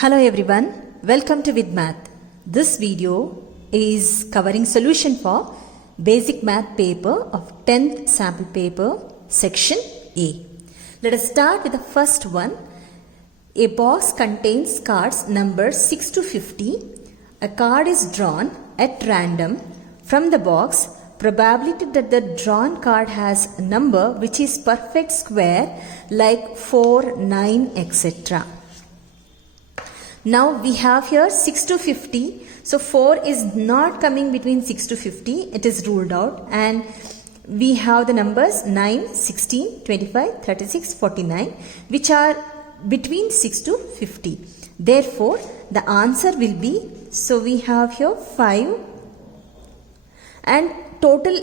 Hello everyone, welcome to With Math. This video is covering solution for basic math paper of 10th sample paper section A. Let us start with the first one. A box contains cards numbered 6 to 50. A card is drawn at random from the box. Probability that the drawn card has a number which is perfect square like 4, 9, etc. Now we have here 6 to 50. So 4 is not coming between 6 to 50. It is ruled out. And we have the numbers 9, 16, 25, 36, 49 which are between 6 to 50. Therefore, the answer will be, so we have here 5 and total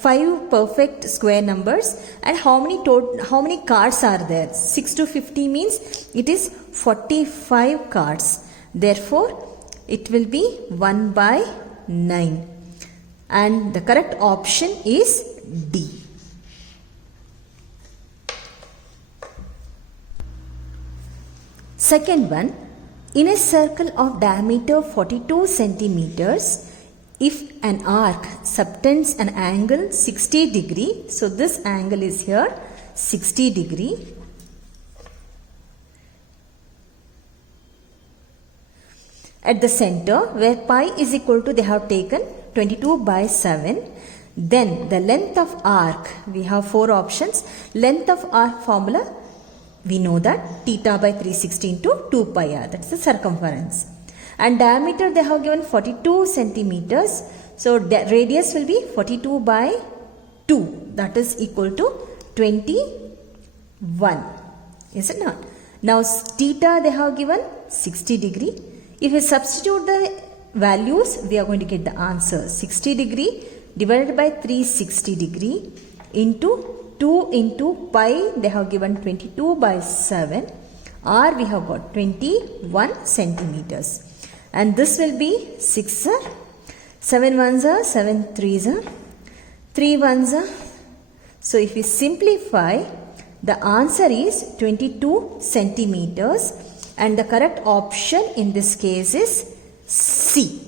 5 perfect square numbers. And how many cards are there? 6 to 50 means it is 45 cards. Therefore, it will be 1 by 9. And the correct option is D. Second one, in a circle of diameter 42 centimeters, if an arc subtends an angle 60 degree, so this angle is here 60 degree. At the center where pi is equal to, they have taken 22 by 7. Then the length of arc, we have 4 options. Length of arc formula, we know that theta by 360 into 2 pi r, that's the circumference. And diameter they have given 42 centimeters. So radius will be 42 by 2, that is equal to 21. Is it not? Now theta they have given 60 degree. If we substitute the values, we are going to get the answer. 60 degree divided by 360 degree into 2 into pi, they have given 22 by 7. R we have got 21 centimeters. And this will be 6, 7 ones are, 7 threes are, 3 ones are. So if we simplify, the answer is 22 centimeters. And the correct option in this case is C.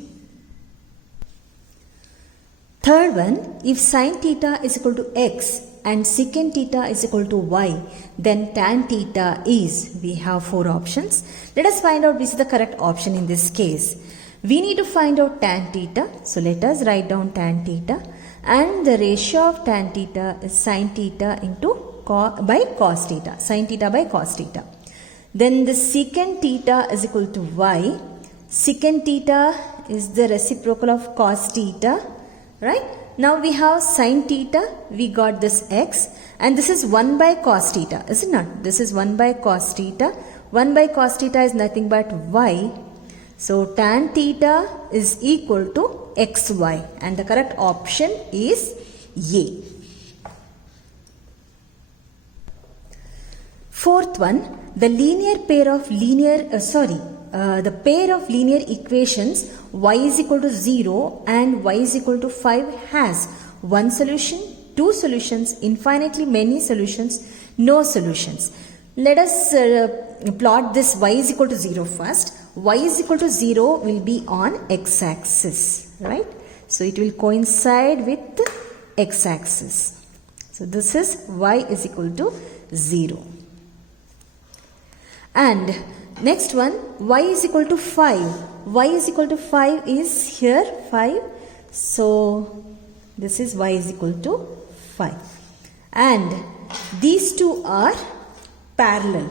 Third one, if sin theta is equal to x and secant theta is equal to y, then tan theta is, we have 4 options. Let us find out which is the correct option in this case. We need to find out tan theta. So let us write down tan theta. And the ratio of tan theta is sin theta into by cos theta. Sin theta by cos theta. Then the secant theta is equal to y. Secant theta is the reciprocal of cos theta. Right? Now we have sin theta, we got this x, and this is 1 by cos theta, is it not? This is 1 by cos theta. 1 by cos theta is nothing but y. So tan theta is equal to xy, and the correct option is A. Fourth one, the pair of linear equations y is equal to 0 and y is equal to 5 has one solution, two solutions, infinitely many solutions, no solutions. Let us plot this y is equal to 0 first. Y is equal to 0 will be on x-axis, right? So it will coincide with the x-axis. So this is y is equal to 0. And next one, y is equal to 5. Y is equal to 5 is here 5. So this is y is equal to 5. And these two are parallel.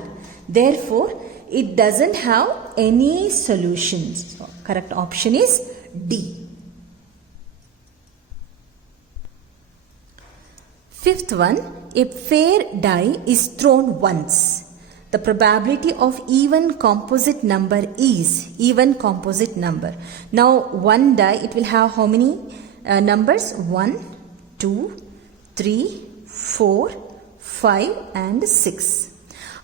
Therefore, it doesn't have any solutions. So correct option is D. Fifth one, a fair die is thrown once. The probability of even composite number is even composite number. Now one die, it will have how many numbers? 1, 2, 3, 4, 5 and 6.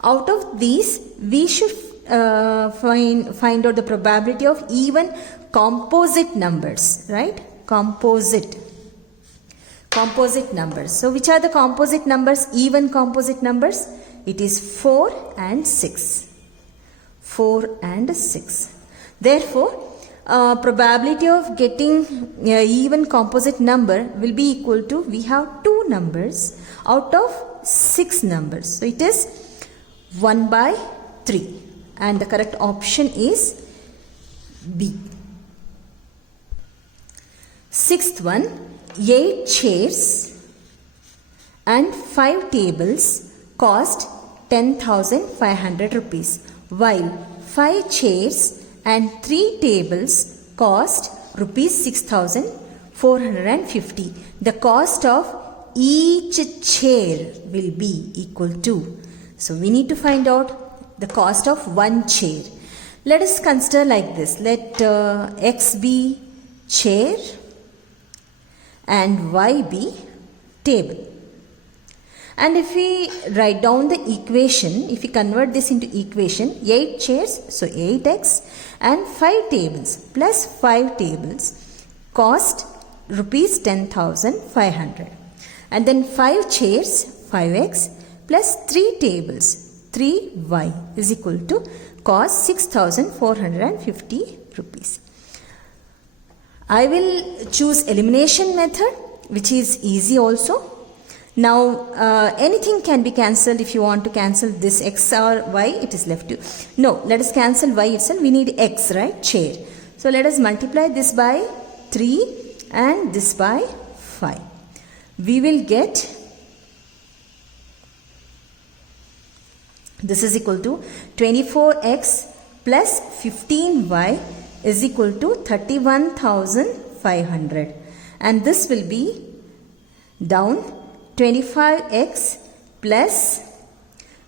Out of these, we should find out the probability of even composite numbers, right? Composite numbers. So which are the composite numbers, even composite numbers? It is 4 and 6. 4 and 6. Therefore, probability of getting even composite number will be equal to, we have 2 numbers out of 6 numbers. So it is 1 by 3, and the correct option is B. Sixth one, 8 chairs and 5 tables cost 10,500 rupees, while 5 chairs and 3 tables cost rupees 6,450. The cost of each chair will be equal to. So we need to find out the cost of one chair. Let us consider like this. Let X be chair and Y be table. And if we write down the equation, if we convert this into equation, 8 chairs, so 8x, and 5 tables plus 5 tables cost rupees 10,500. And then 5 chairs, 5x, plus 3 tables, 3y is equal to cost 6,450 rupees. I will choose elimination method, which is easy also. Now anything can be cancelled. If you want to cancel this x or y, it is left to. No, let us cancel y itself. We need x, right? Chair. So let us multiply this by 3 and this by 5. We will get, this is equal to 24x plus 15y is equal to 31,500, and this will be down 25x plus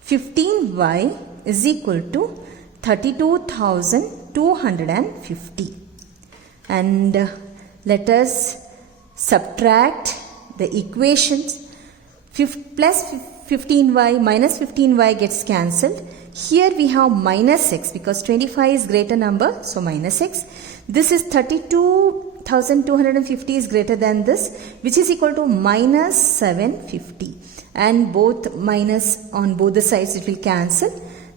15y is equal to 32,250. And let us subtract the equations. Plus 15y minus 15y gets cancelled. Here we have minus x because 25 is greater number, so minus x. This is 32,250 is greater than this, which is equal to minus 750, and both minus on both the sides it will cancel.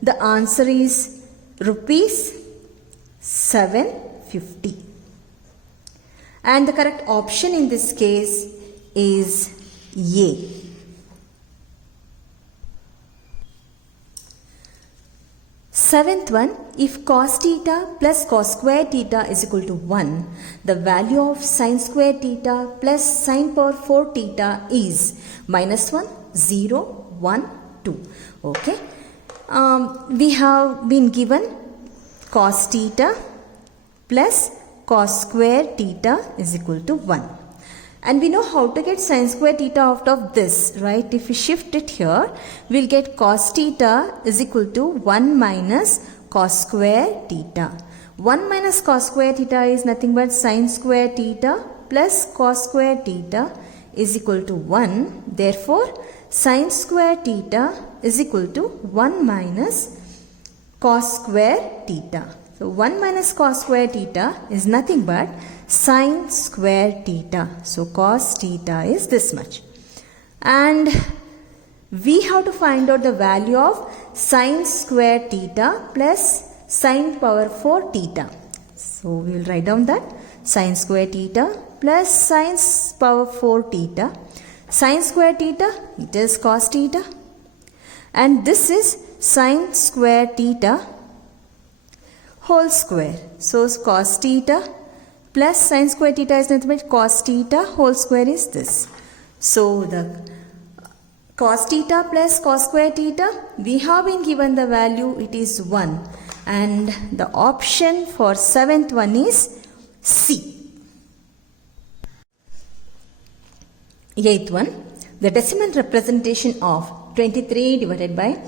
The answer is rupees 750, and the correct option in this case is A. Seventh one, if cos theta plus cos square theta is equal to 1, the value of sin square theta plus sin power 4 theta is minus 1, 0, 1, 2. Okay. We have been given cos theta plus cos square theta is equal to 1. And we know how to get sin square theta out of this, right? If we shift it here, we'll get cos theta is equal to 1 minus cos square theta. 1 minus cos square theta is nothing but sin square theta plus cos square theta is equal to 1. Therefore, sin square theta is equal to 1 minus cos square theta. So 1 minus cos square theta is nothing but sin square theta. So cos theta is this much. And we have to find out the value of sin square theta plus sin power 4 theta. So we will write down that sin square theta plus sin power 4 theta. Sin square theta, it is cos theta. And this is sin square theta whole square. So cos theta plus sin square theta is nothing but cos theta whole square is this. So the cos theta plus cos square theta, we have been given the value, it is 1. And the option for 7th one is C. 8th one, the decimal representation of 23 divided by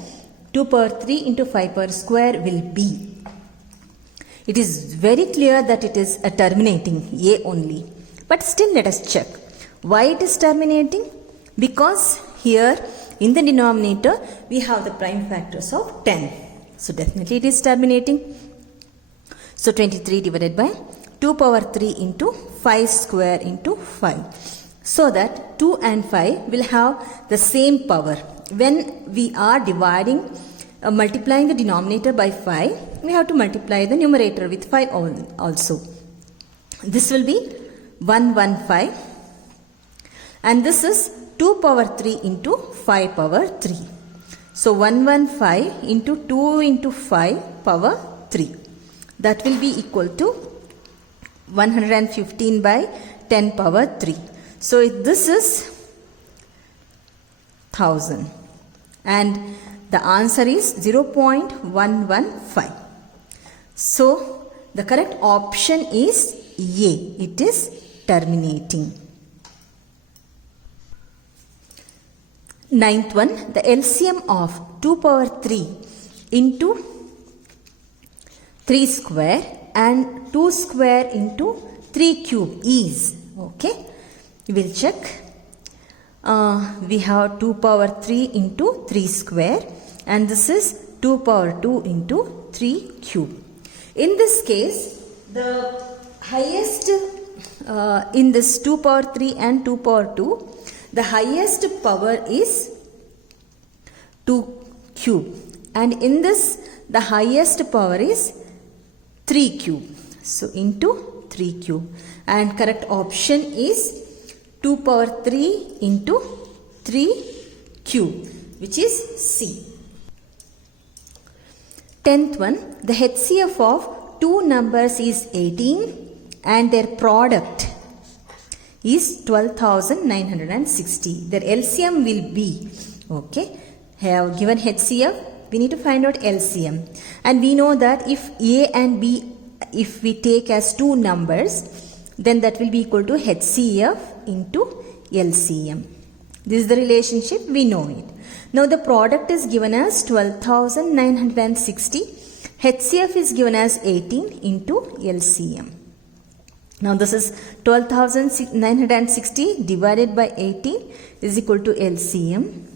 2 power 3 into 5 power square will be. It is very clear that it is a terminating A only. But still let us check. Why it is terminating? Because here in the denominator we have the prime factors of 10. So definitely it is terminating. So 23 divided by 2 power 3 into 5 square into 5. So that 2 and 5 will have the same power. When we are dividing multiplying the denominator by 5, we have to multiply the numerator with 5 also. This will be 115, and this is 2 power 3 into 5 power 3. So 115 into 2 into 5 power 3. That will be equal to 115 by 10 power 3. So this is 1000, and the answer is 0.115. So the correct option is A. It is terminating. Ninth one, the LCM of 2 power 3 into 3 square and 2 square into 3 cube is, okay, we will check. We have 2 power 3 into 3 square, and this is 2 power 2 into 3 cube. In this case, the highest in this 2 power 3 and 2 power 2, the highest power is 2 cube, and in this the highest power is 3 cube. So into 3 cube, and correct option is 2 power 3 into 3 cube, which is C. 10th one, the HCF of two numbers is 18 and their product is 12,960. Their LCM will be, okay, have given HCF, we need to find out LCM, and we know that if A and B, if we take as two numbers, then that will be equal to HCF into LCM. This is the relationship, we know it. Now the product is given as 12,960. HCF is given as 18 into LCM. Now this is 12,960 divided by 18 is equal to LCM.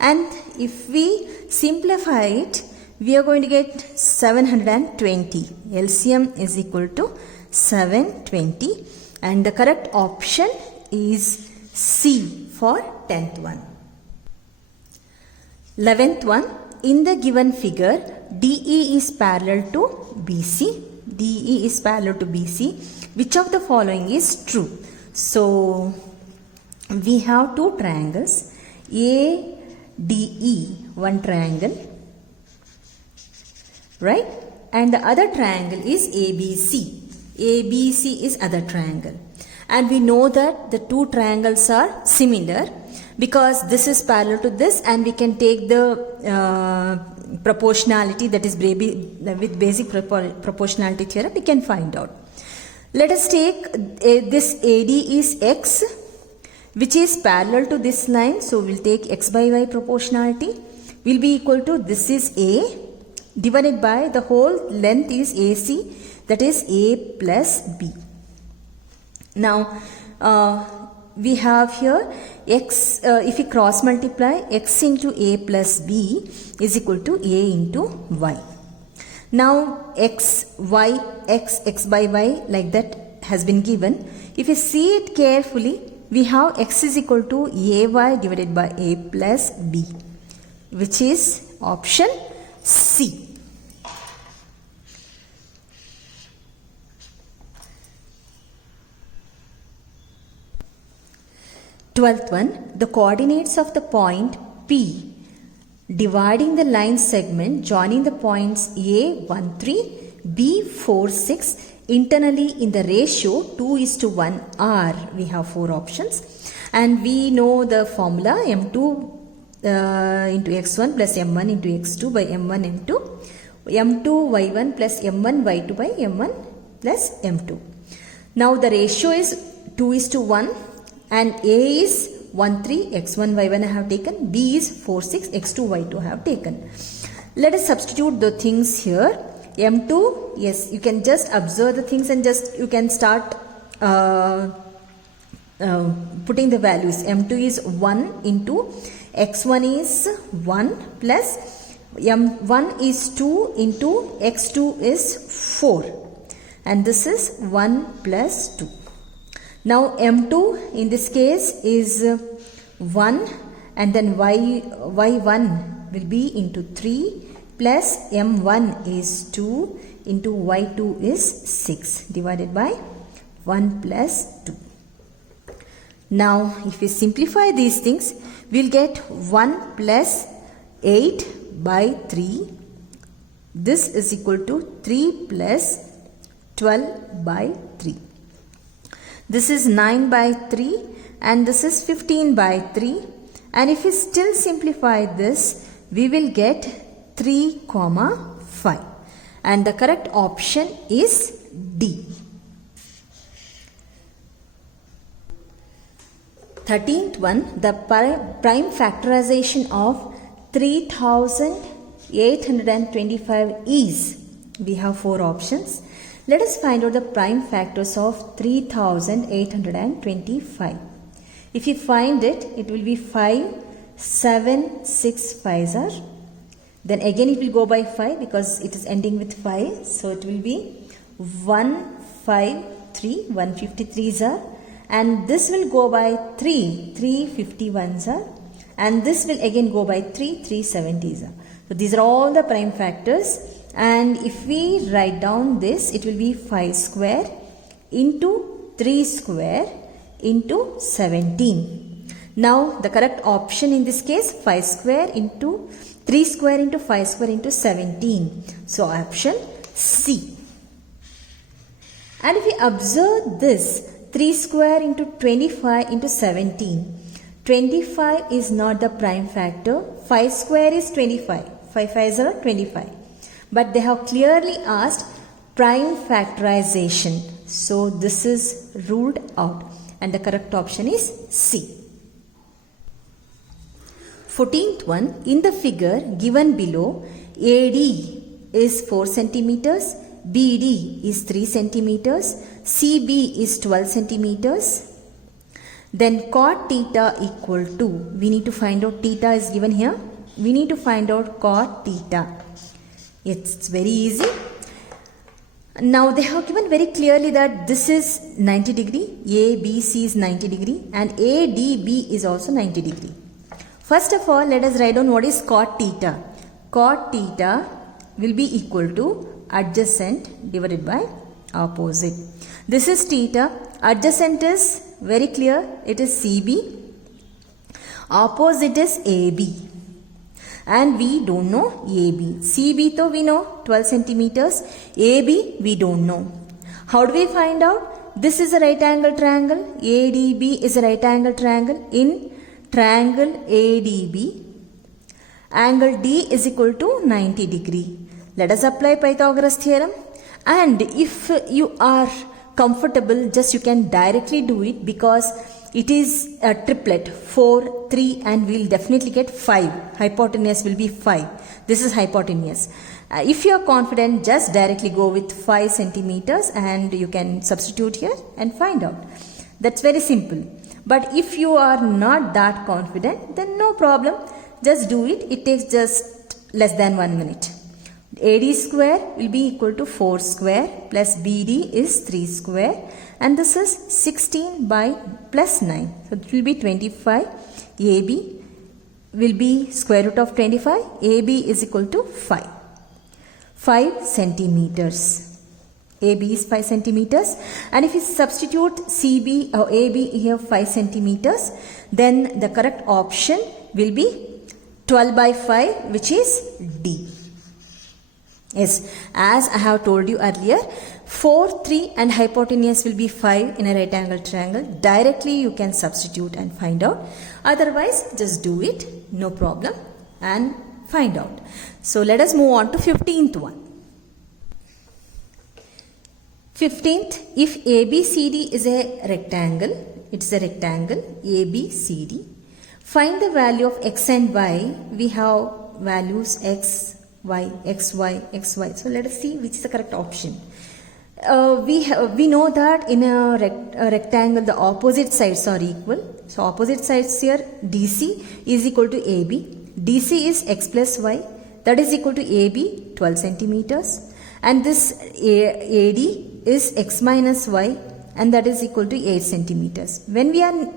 And if we simplify it, we are going to get 720. LCM is equal to 720, and the correct option is C for 10th one. 11th one, in the given figure, DE is parallel to BC. DE is parallel to BC. Which of the following is true? So we have two triangles, ADE, one triangle, right? And the other triangle is ABC. ABC is other triangle. And we know that the two triangles are similar because this is parallel to this, and we can take the proportionality, that is with basic proportionality theorem we can find out. Let us take this AD is X, which is parallel to this line. So we will take X by Y proportionality will be equal to, this is A divided by the whole length is AC, that is A plus B. Now we have here X, if we cross multiply, X into A plus B is equal to A into Y. Now X, Y, X, X by Y, like that has been given. If you see it carefully, we have X is equal to AY divided by A plus B, which is option C. Twelfth one, the coordinates of the point P dividing the line segment joining the points A13, B46 internally in the ratio 2:1 are. We have four options, and we know the formula M2 into x1 plus m1 into x2 by m1 m2, m2 y1 plus m1 y2 by m1 plus m2. Now the ratio is 2:1, and A is 13, x1 y1 I have taken, B is 46, x2 y2 I have taken. Let us substitute the things here. M2, yes, you can just observe the things and just you can start putting the values. M2 is 1 into x1 is 1 plus m1 is 2 into x2 is 4, and this is 1 plus 2. Now M2 in this case is 1, and then y1 will be into 3, plus m1 is 2 into y2 is 6 divided by 1 plus 2. Now if we simplify these things, we'll get 1 plus 8 by 3. This is equal to 3 plus 12 by 3. This is 9 by 3 and this is 15 by 3. And if we still simplify this, we will get 3 comma 5. And the correct option is D. 13th one, the prime factorization of 3825 is, we have 4 options. Let us find out the prime factors of 3825. If you find it, it will be 5, 7, 6, 5s are. Then again it will go by 5 because it is ending with 5. So it will be 1, 5, 3, 153s are. And this will go by 3, 351s are. And this will again go by 3, 370s are. So these are all the prime factors. And if we write down this, it will be 5 square into 3 square into 17. Now the correct option in this case, 5 square into 3 square into 5 square into 17. So option C. And if we observe this, 3 square into 25 into 17. 25 is not the prime factor. 5 square is 25. 5 5s are 25. But they have clearly asked prime factorization. So this is ruled out. And the correct option is C. 14th one, in the figure given below, AD is 4 centimeters, BD is 3 centimeters, CB is 12 centimeters. Then cot theta equal to, we need to find out theta is given here. We need to find out cot theta. It's very easy. Now they have given very clearly that this is 90 degree, ABC is 90 degree and ADB is also 90 degree. First of all, let us write down what is cot theta. Cot theta will be equal to adjacent divided by opposite. This is theta. Adjacent is very clear. It is CB. Opposite is AB. And we don't know AB. CB though we know 12 centimeters. AB we don't know. How do we find out? This is a right angle triangle. ADB is a right angle triangle. In triangle ADB, angle D is equal to 90 degree. Let us apply Pythagoras theorem. And if you are comfortable, just you can directly do it because it is a triplet, 4, 3 and we will definitely get 5. Hypotenuse will be 5. This is hypotenuse. If you are confident, just directly go with 5 centimeters and you can substitute here and find out. That's very simple. But if you are not that confident, then no problem. Just do it. It takes just less than 1 minute. AD square will be equal to 4 square plus BD is 3 square and this is 16 by plus 9. So it will be 25. AB will be square root of 25. AB is equal to 5. 5 centimeters. AB is 5 centimeters. And if you substitute CB or AB here 5 centimeters, then the correct option will be 12 by 5, which is D. Yes, as I have told you earlier, 4, 3 and hypotenuse will be 5 in a right angle triangle. Directly you can substitute and find out. Otherwise, just do it, no problem, and find out. So let us move on to 15th one. 15th, if ABCD is a rectangle, it is a rectangle ABCD. Find the value of x and y. We have values x, y, xy, xy. So let us see which is the correct option. We know that in a rectangle the opposite sides are equal. So opposite sides here DC is equal to AB. DC is x plus y, that is equal to AB 12 centimeters. And this AD is x minus y and that is equal to 8 centimeters. When we are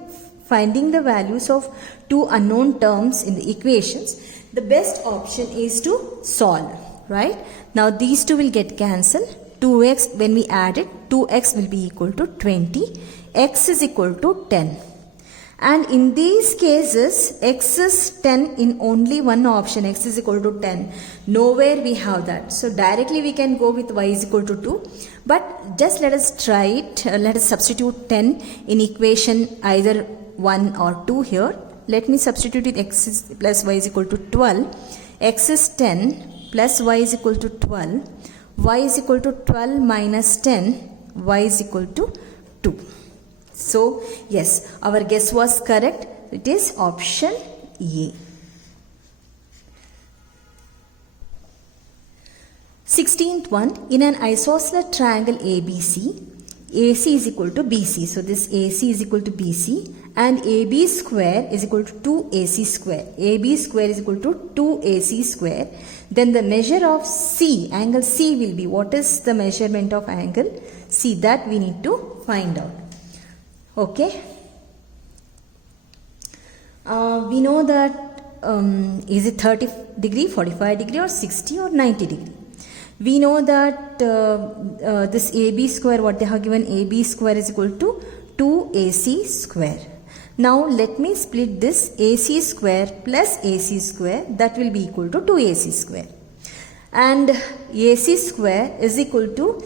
finding the values of two unknown terms in the equations, The best option is to solve, right? Now these two will get cancelled. 2x, when we add it, 2x will be equal to 20. X is equal to 10. And in these cases, x is 10 in only one option, x is equal to 10. Nowhere we have that. So directly we can go with y is equal to 2. But just let us try it. Let us substitute 10 in equation either 1 or 2 here. Let me substitute it, x is plus y is equal to 12. X is 10 plus y is equal to 12. Y is equal to 12 minus 10. Y is equal to 2. So, yes, our guess was correct. It is option A. 16th one, in an isosceles triangle ABC, AC is equal to BC. So, this AC is equal to BC and AB square is equal to 2AC square. AB square is equal to 2AC square. Then the measure of C, angle C will be, what is the measurement of angle C? That we need to find out. Okay. We know that is it 30 degree, 45 degree or 60 or 90 degree. We know that this AB square, what they have given, AB square is equal to 2AC square. Now let me split this AC square plus AC square, that will be equal to 2AC square. And AC square is equal to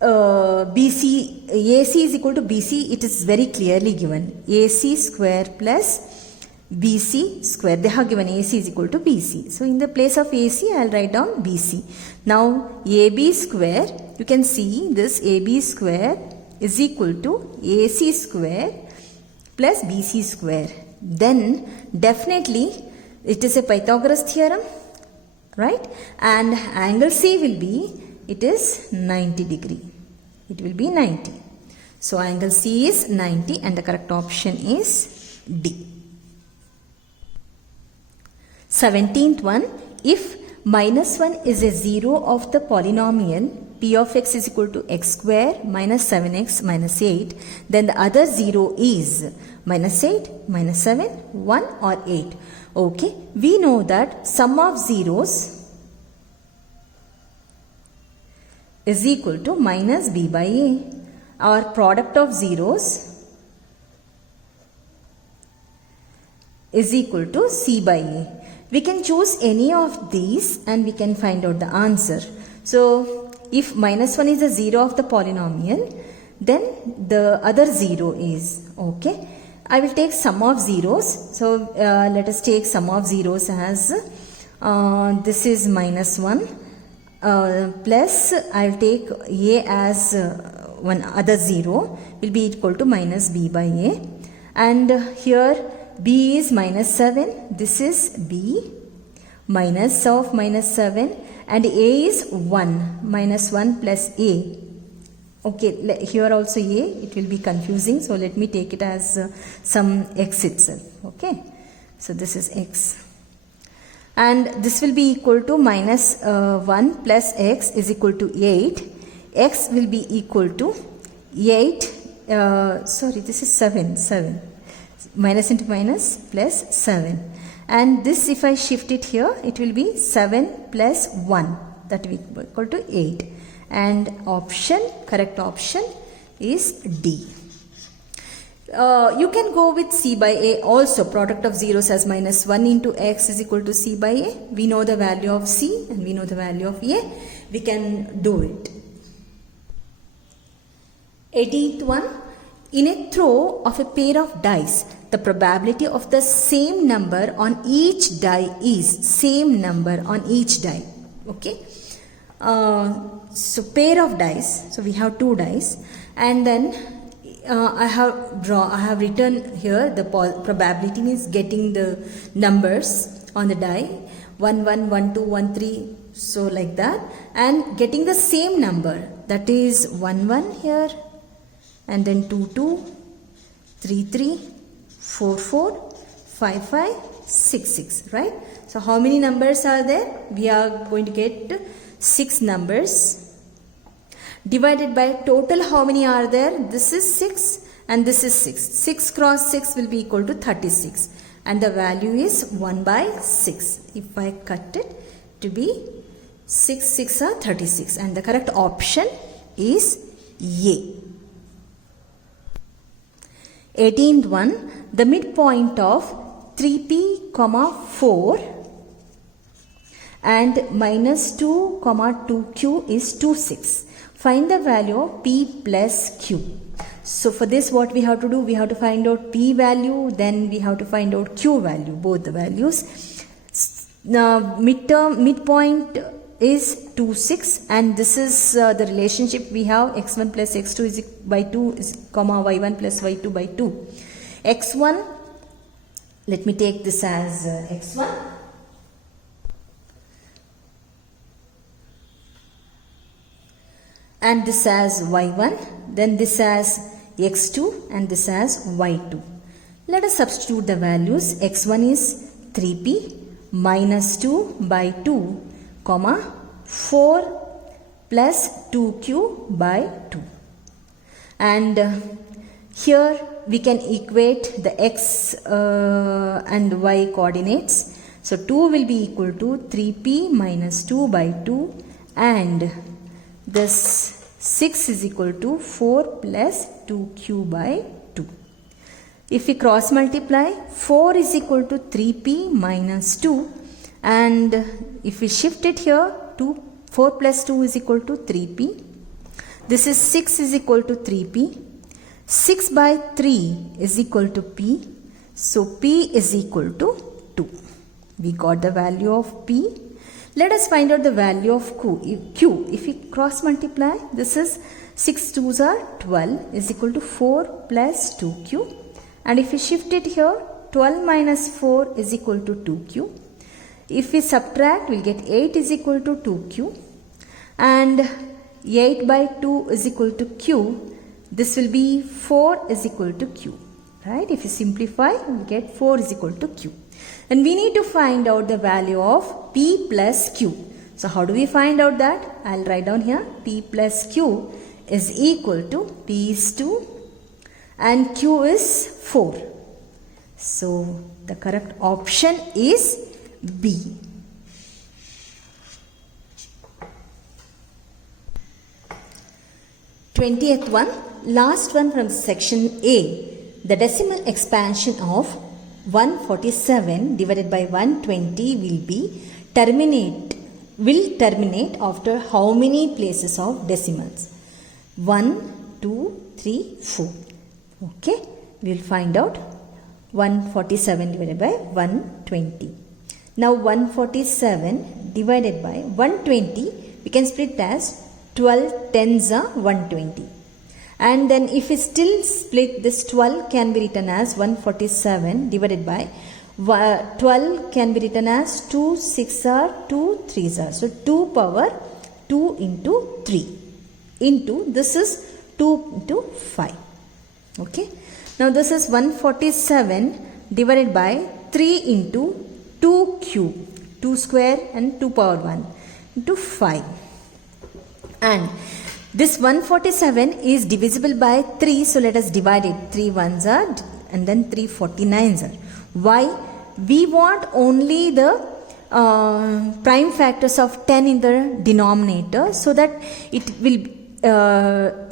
BC, AC is equal to BC, it is very clearly given. AC square plus BC square, they have given AC is equal to BC. So in the place of AC, I will write down BC. Now AB square, you can see this AB square is equal to AC square plus BC square. Then definitely it is a Pythagoras theorem, right? And angle C will be, it is 90 degree. It will be 90. So angle C is 90 and the correct option is D. 17th one, if minus 1 is a 0 of the polynomial p of x is equal to x square minus 7x minus 8, then the other 0 is minus 8, minus 7, 1 or 8. Okay, we know that sum of zeros is equal to minus b by a. Our product of zeros is equal to c by a. We can choose any of these and we can find out the answer. So, if minus 1 is a 0 of the polynomial, then the other 0 is, okay. I will take sum of zeros. So, let us take sum of zeros as this is minus 1 plus I will take a as one other 0 will be equal to minus b by a. And here b is minus 7, this is b, minus of minus 7 and a is 1, minus 1 plus a. Okay, here also a, it will be confusing, so let me take it as some x itself. Okay, so this is x. And this will be equal to minus 1 plus x is equal to 8. X will be equal to 8, this is 7. Minus into minus plus 7. And this if I shift it here, it will be 7 plus 1. That will be equal to 8. And correct option is D. You can go with C by A also. Product of zeros as minus 1 into x is equal to C by A. We know the value of C and we know the value of A. We can do it. 18th one. In a throw of a pair of dice, the probability of the same number on each die is same number on each die. Okay. So pair of dice. So we have 2 dice, and then I have written here the probability is getting the numbers on the die 1 1 1 2 1 3, so like that, and getting the same number, that is 1 1 here, and then 2 2, 3 3, 4 4, 5 5, 6 6, right? So how many numbers are there? We are going to get 6 numbers. Divided by total, how many are there? This is 6 and this is 6. 6 cross 6 will be equal to 36. and the value is 1 by 6. If I cut it to be 6 6 are 36 and the correct option is A. 18th one, the midpoint of 3p, 4 and minus 2, 2q is 2 6. Find the value of p plus q. So for this what we have to do, we have to find out p value, then we have to find out q value, both the values. Midpoint is 2 6 and this is the relationship we have, x1 plus x2 is by 2 is comma y1 plus y2 by 2. x1, let me take this as x1. And this as y1, then this as x2 and this as y2. Let us substitute the values. x1 is 3p minus 2 by 2, comma 4 plus 2q by 2. And here we can equate the x and y coordinates. So 2 will be equal to 3p minus 2 by 2 and this 6 is equal to 4 plus 2q by 2. If we cross multiply, 4 is equal to 3p minus 2 and if we shift it here, 4 plus 2 is equal to 3p. This is 6 is equal to 3p. 6 by 3 is equal to p. So p is equal to 2. We got the value of p. Let us find out the value of q. If we cross multiply, this is 6 2s are 12 is equal to 4 plus 2q. And if we shift it here, 12 minus 4 is equal to 2q. If we subtract, we'll get 8 is equal to 2q. And 8 by 2 is equal to q. This will be 4 is equal to q. Right? If you simplify, we'll get 4 is equal to q. And we need to find out the value of p plus q. So how do we find out that? I'll write down here. P plus q is equal to p is 2 and q is 4. So the correct option is B. Twentieth one, last one from section A. The decimal expansion of 147 divided by 120 will terminate after how many places of decimals? 1, 2, 3, 4. Okay, we will find out 147 divided by 120. Now 147 divided by 120, we can split as 12 tens are 120. And then if we still split, this 12 can be written as 147 divided by 12 can be written as 2 6 are 2 3s are. So 2 power 2 into 3 into this is 2 into 5. Okay. Now this is 147 divided by 3 into 2 cube, 2 square and 2 power 1 into 5. And this 147 is divisible by 3, so let us divide it. 3 ones are and then 3 49s are. Why? We want only the prime factors of 10 in the denominator so that it will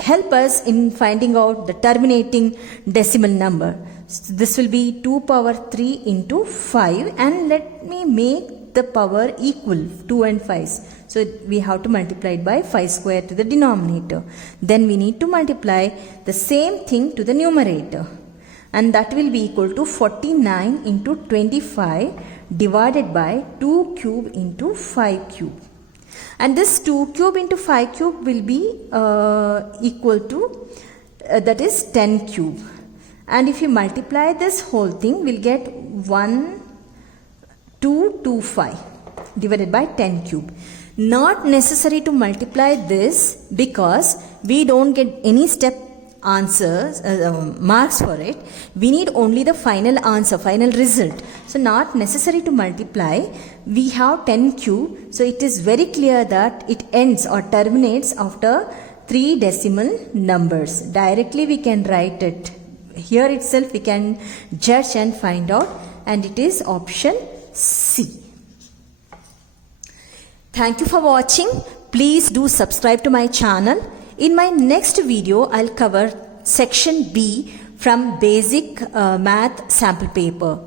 help us in finding out the terminating decimal number. So this will be 2 power 3 into 5 and let me make the power equal 2 and 5s. So we have to multiply it by 5 square to the denominator. Then we need to multiply the same thing to the numerator. And that will be equal to 49 into 25 divided by 2 cube into 5 cube. And this 2 cube into 5 cube will be equal to that is 10 cube. And if you multiply this whole thing, we'll get 1225 divided by 10 cube. Not necessary to multiply this because we don't get any step answers, marks for it. We need only the final answer, final result. So not necessary to multiply. We have 10 cube. So it is very clear that it ends or terminates after 3 decimal numbers. Directly we can write it. Here itself we can judge and find out. and it is option C. Thank you for watching. Please do subscribe to my channel. In my next video, I'll cover section B from basic math sample paper.